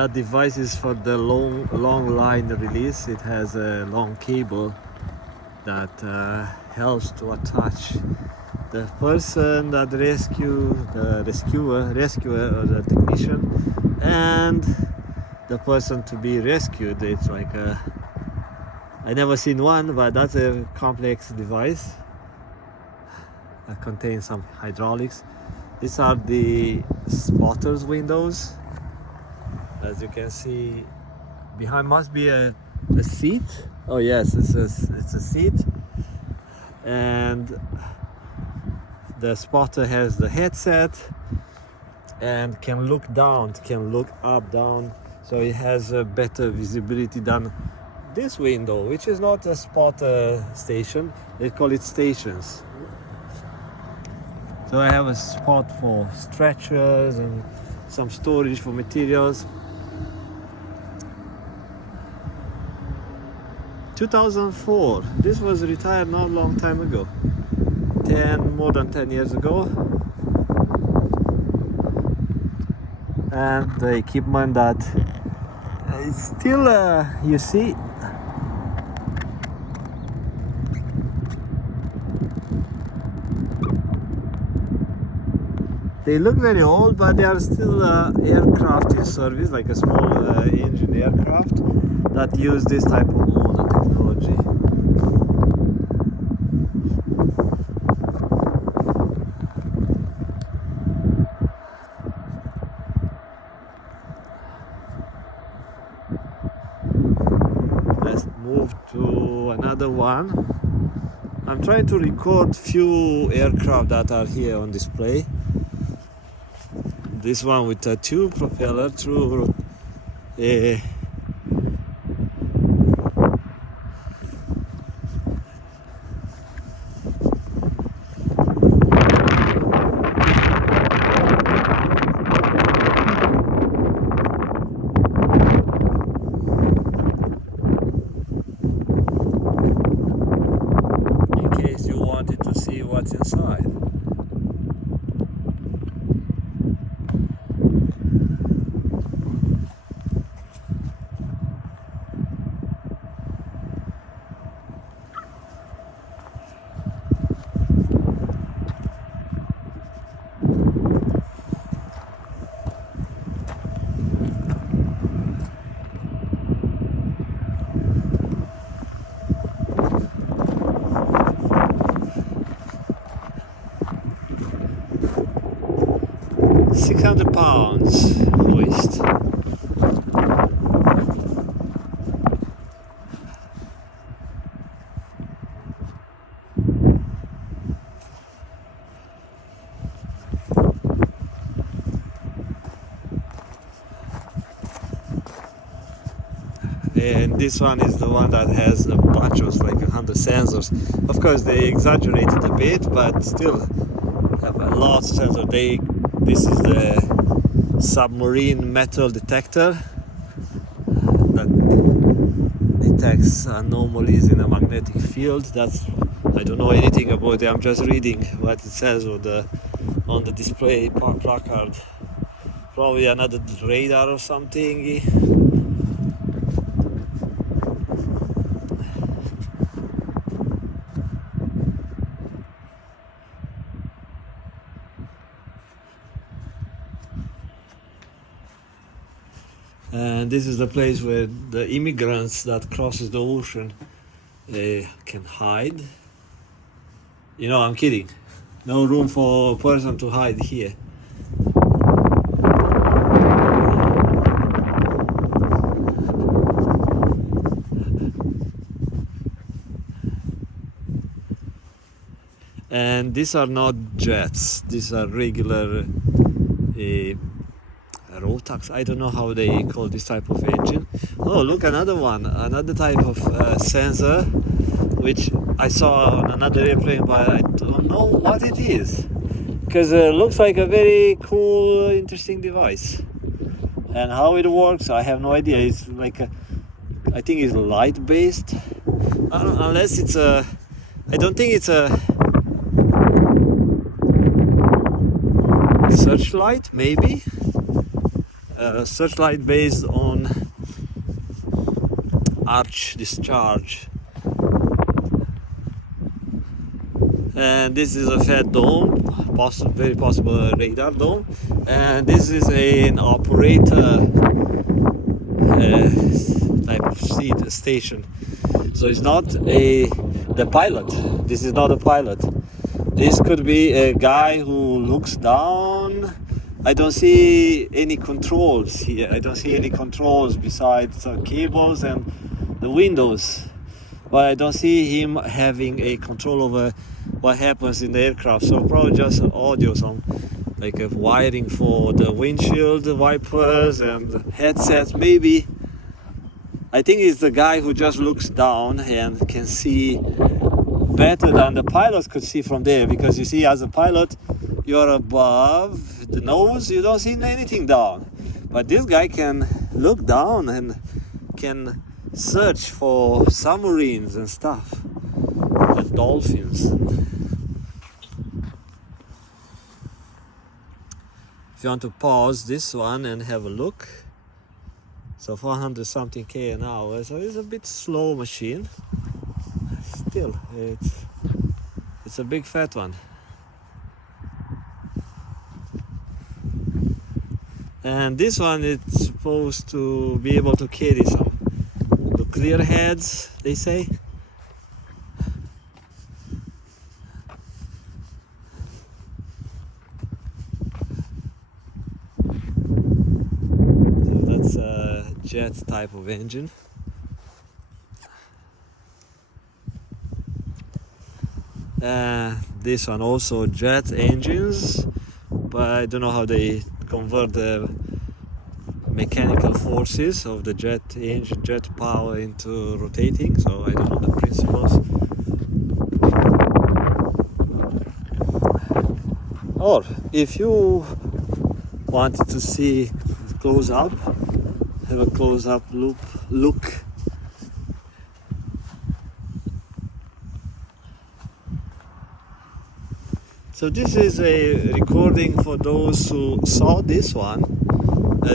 That device is for the long line release. It has a long cable that helps to attach the person that the rescuer or the technician, and the person to be rescued. It's like I never seen one, but that's a complex device that contains some hydraulics. These are the spotter's windows. As you can see, behind must be a seat. Oh yes, it's a seat, and the spotter has the headset and can look down, can look up, down, so it has a better visibility than this window, which is not a spotter station. They call it stations. So I have a spot for stretchers and some storage for materials. 2004. This was retired not a long time ago. More than 10 years ago. And the equipment that is still, you see, they look very old, but they are still aircraft in service, like a small engine aircraft that use this type of modern technology. Let's move to another one. I'm trying to record few aircraft that are here on display. This one with a tube propeller through a in case you wanted to see what's inside. £600 hoist. And this one is the one that has a bunch of like 100 sensors. Of course they exaggerated a bit, but still have a lot of sensors. This is the submarine metal detector that detects anomalies in a magnetic field. I don't know anything about it. I'm just reading what it says on the display placard. Probably another radar or something. And this is the place where the immigrants that crosses the ocean can hide. You know, I'm kidding. No room for a person to hide here. And these are not jets. These are regular Rotax. I don't know how they call this type of engine. Oh, look, another one, another type of sensor, which I saw on another airplane, but I don't know what it is, because it looks like a very cool, interesting device. And how it works, I have no idea. It's like I think it's light based, unless it's a, I don't think it's a searchlight, maybe. searchlight based on arch discharge. And this is a fat dome, very possible a radar dome, and this is an operator type of seat station. So it's not the pilot. This is not a pilot. This could be a guy who looks down. I don't see any controls here. I don't see any controls besides cables and the windows. But I don't see him having a control over what happens in the aircraft. So probably just audio, some like a wiring for the windshield wipers and headsets maybe. I think it's the guy who just looks down and can see better than the pilots could see from there, because you see, as a pilot you're above the nose, you don't see anything down, but this guy can look down and can search for submarines and stuff and dolphins. If you want to pause this one and have a look, so 400 something K an hour, so it's a bit slow machine. Still, it's a big fat one. And this one is supposed to be able to carry some nuclear heads, they say. So that's a jet type of engine. This one also jet engines, but I don't know how they convert the mechanical forces of the jet engine, jet power into rotating, so I don't know the principles. Or if you wanted to see close up, have a close up look. So this is a recording for those who saw this one,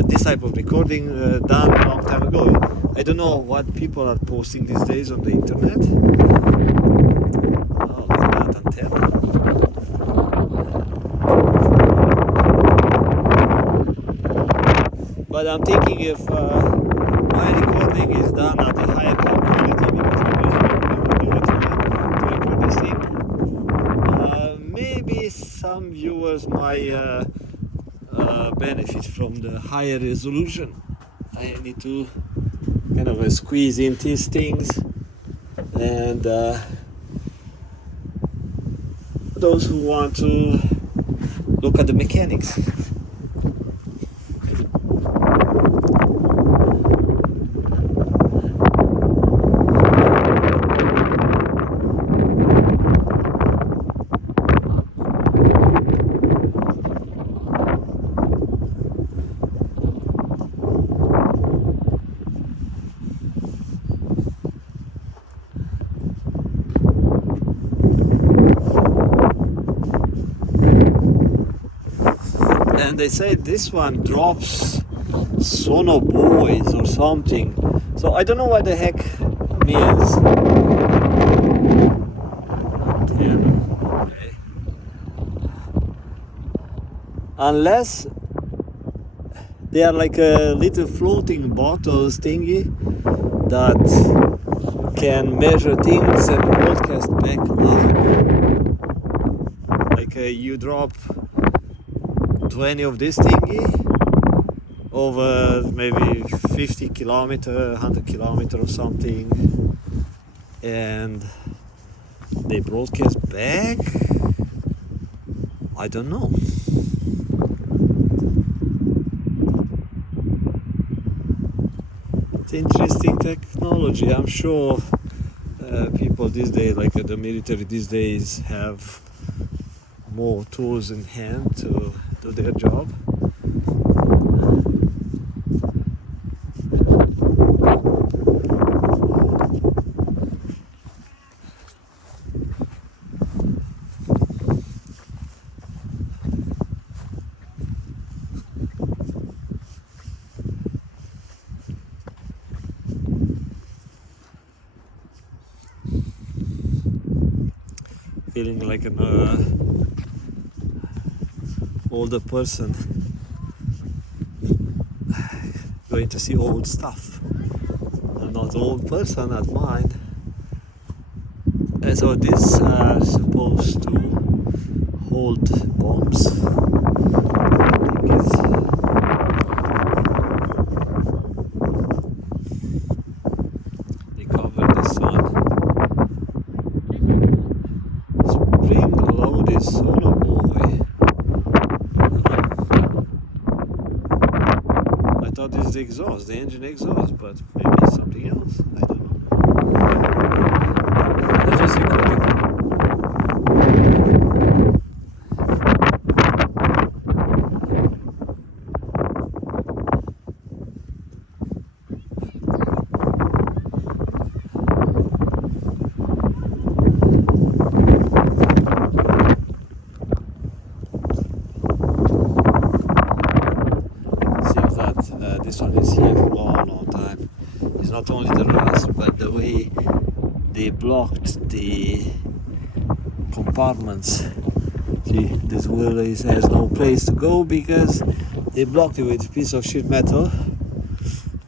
this type of recording done a long time ago. I don't know what people are posting these days on the internet. Oh, look at that antenna. But I'm thinking if my recording is done at a higher quality, because I'm using a to record this thing, maybe some viewers might benefit from the higher resolution. I need to kind of squeeze in these things, and those who want to look at the mechanics. And they say this one drops sonobuoys or something, so I don't know what the heck means. Okay. Unless they are like a little floating bottles thingy that can measure things and broadcast back up. Like you drop 20 of this thingy over maybe 50 kilometer, 100 kilometer or something, and they broadcast back. I don't know. It's interesting technology. I'm sure people these days, like the military these days, have more tools in hand to do their job. feeling like an older person going to see old stuff. I'm not an old person at mine. And so these are supposed to hold bombs. I think they cover this one. Spring loaded solar boy. I thought this is the exhaust, the engine exhaust, but maybe it's something else. I don't know. That was recording. Seems that this one is here for a long, long time. It's not only the rust, but the way they blocked the compartments. See, this wheel has no place to go because they blocked it with a piece of sheet metal.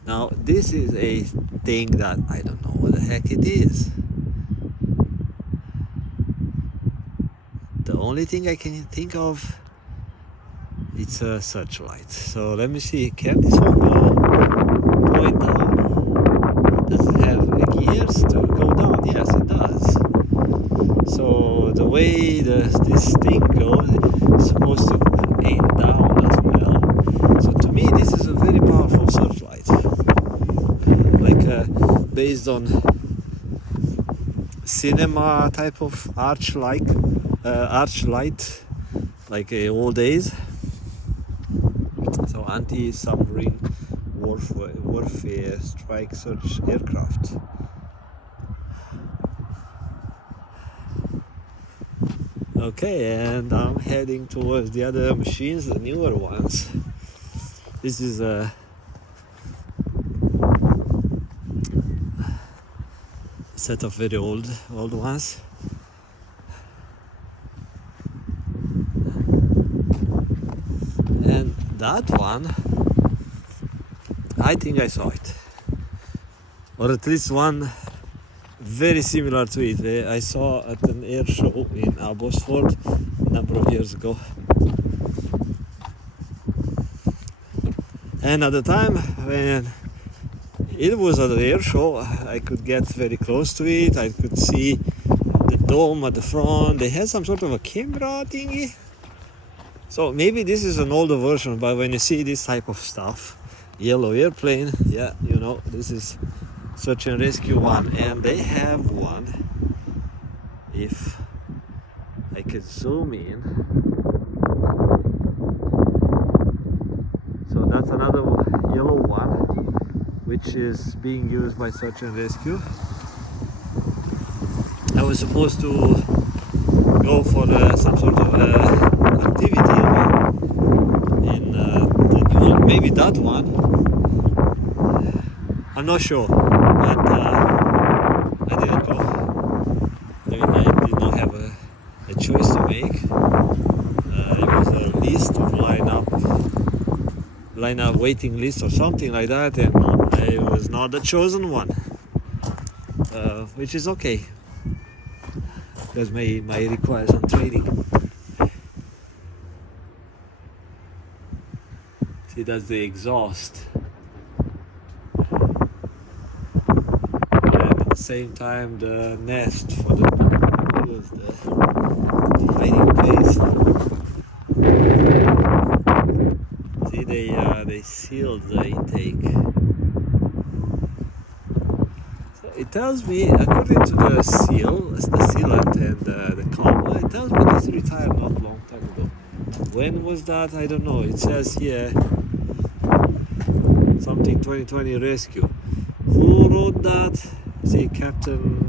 Now this is a thing that I don't know what the heck it is. The only thing I can think of, it's a searchlight. So let me see, can this one go going down? Does it have gears to go down? Yes, it does. So the way this thing goes, it's supposed to aim down as well. So to me, this is a very powerful searchlight, like based on cinema type of arch light, like old days. So anti-submarine warfare strike search aircraft. Okay, and I'm heading towards the other machines, the newer ones. This is a set of very old ones. And that one, I think I saw it, or at least one very similar to it. I saw at an air show in Abbotsford a number of years ago. And at the time when it was at the air show, I could get very close to it. I could see the dome at the front. They had some sort of a camera thingy. So maybe this is an older version, but when you see this type of stuff, yellow airplane, yeah, you know, this is search and rescue one. And they have one, if I could zoom in. So that's another yellow one, which is being used by search and rescue. I was supposed to go for some sort of activity in the new one, maybe that one. I'm not sure, but I didn't go. I mean, I did not have a choice to make. It was a list of line up waiting list or something like that, and I was not the chosen one, which is okay, because may require some training. See, that's the exhaust. And at the same time, the nest for the hiding place. See, they sealed the intake. So it tells me, according to the sealant and the cover, it tells me this retired not a long time ago. When was that? I don't know. It says here something 2020 rescue. Who wrote that? See, Captain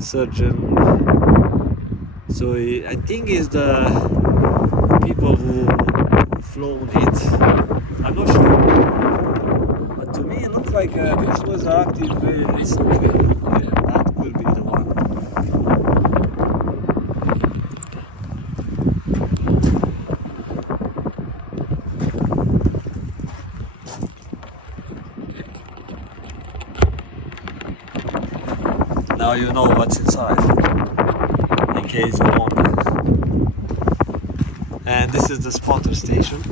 Surgeon. So I think it's the people who flown it. I'm not sure. But to me it looks like this was active very recently. Yeah, that could be the one. Now you know what's inside, in case you wonder. And this is the spotter station.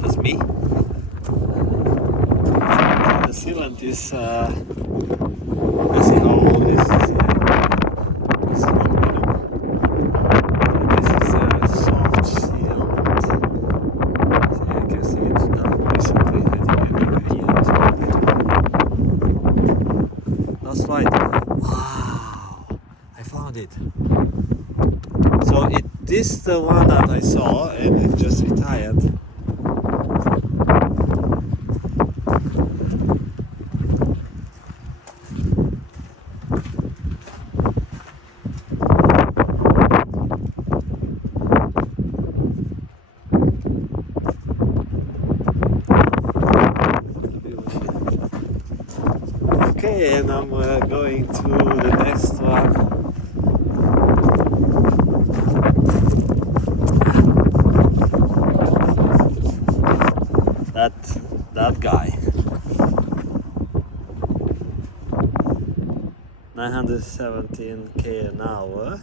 That's me. The sealant is, let's see how old this is here. This is aluminum. This is a soft sealant. So you can see it's done recently, I think maybe a year or so. That's right. Wow! I found it. So this is the one that I saw and it just retired. Okay, and I'm going to the next one. That guy. 917 k an hour.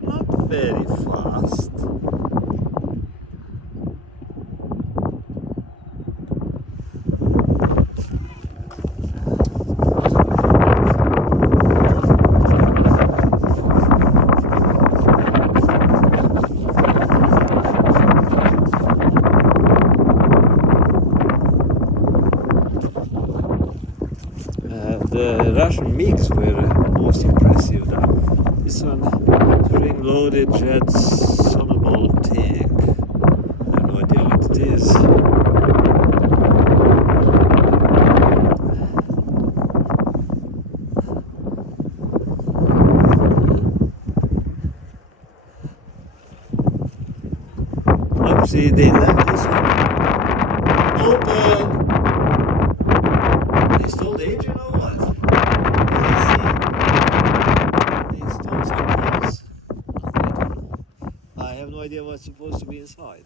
Not very fast. The Russian MiGs were most impressive. This one, spring-loaded jet sonable tank. I have no idea what it is. Oopsie, they left this one open. They stole the engine or what? I have no idea what's supposed to be inside.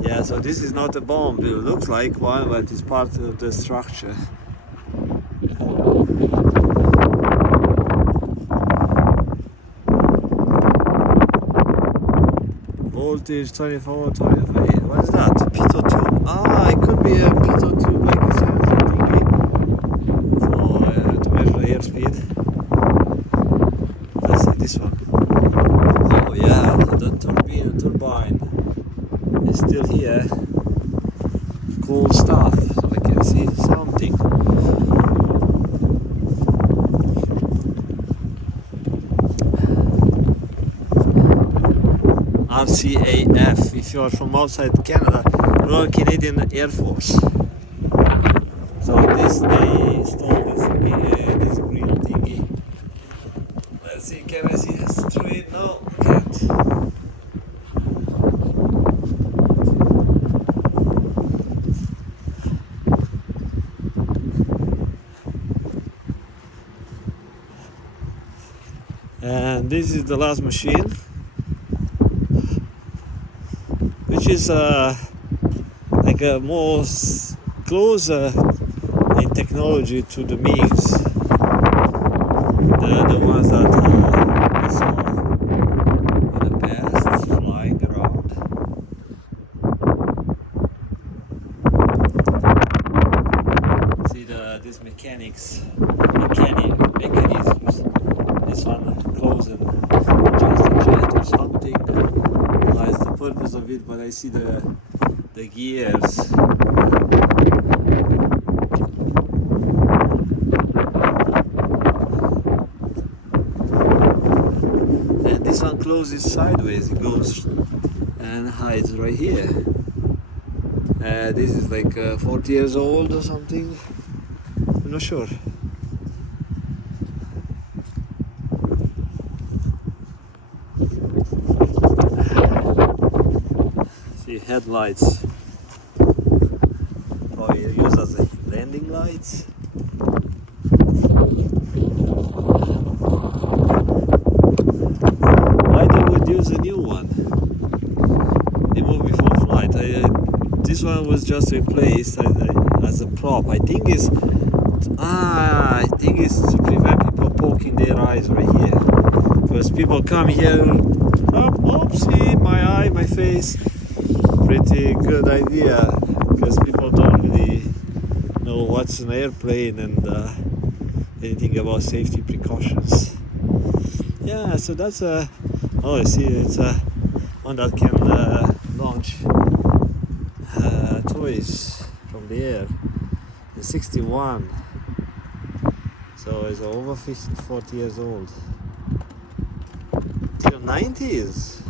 Yeah, so this is not a bomb. It looks like one, but it's part of the structure. Voltage 24, 28. What is that? Pitot tube? Ah, it could be a pitot tube like a sensor thingy to measure airspeed. Let's see this one. Oh yeah, the turbine is still here. Cool stuff. So I can see something. RCAF, if you are from outside Canada, Royal Canadian Air Force. So this, they stole this green thingy. Let's see, can I see it straight? No, can't. And this is the last machine, which is like a more closer in technology to the MiGs, the ones that I saw in the past flying around. See these mechanisms. This one closing just a jet or something. What is the purpose of it? But I see the gears. And this one closes sideways. It goes and hides right here. This is like 40 years old or something. I'm not sure. See headlights. lights. Why they would use a new one? They moved before flight. This one was just replaced as a prop. I think it's to prevent people poking their eyes right here. Because people come here, oopsie, my eye, my face. Pretty good idea, because people don't really know what's an airplane and anything about safety precautions. Yeah, so that's a, oh, I see, it's a one that can launch toys from the air. It's 61, so it's over 40 years old. Till 90s.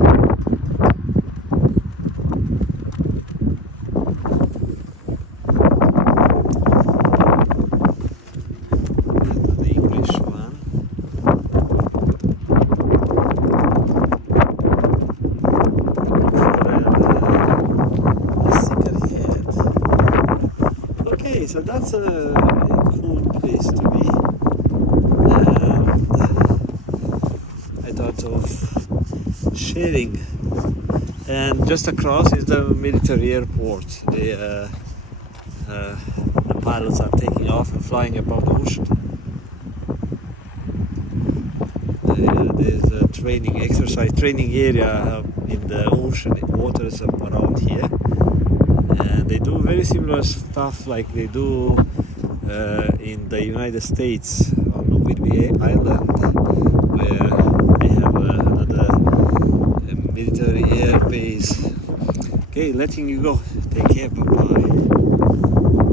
The English one. Okay, so that's a cool place to be. I thought of sharing. And just across is the military airport. The pilots are taking off and flying above the ocean. There's a training area in the ocean, in waters around here. And they do very similar stuff like they do in the United States on Whidbey Island, where they have another military air base. Okay, letting you go. Take care. Bye bye.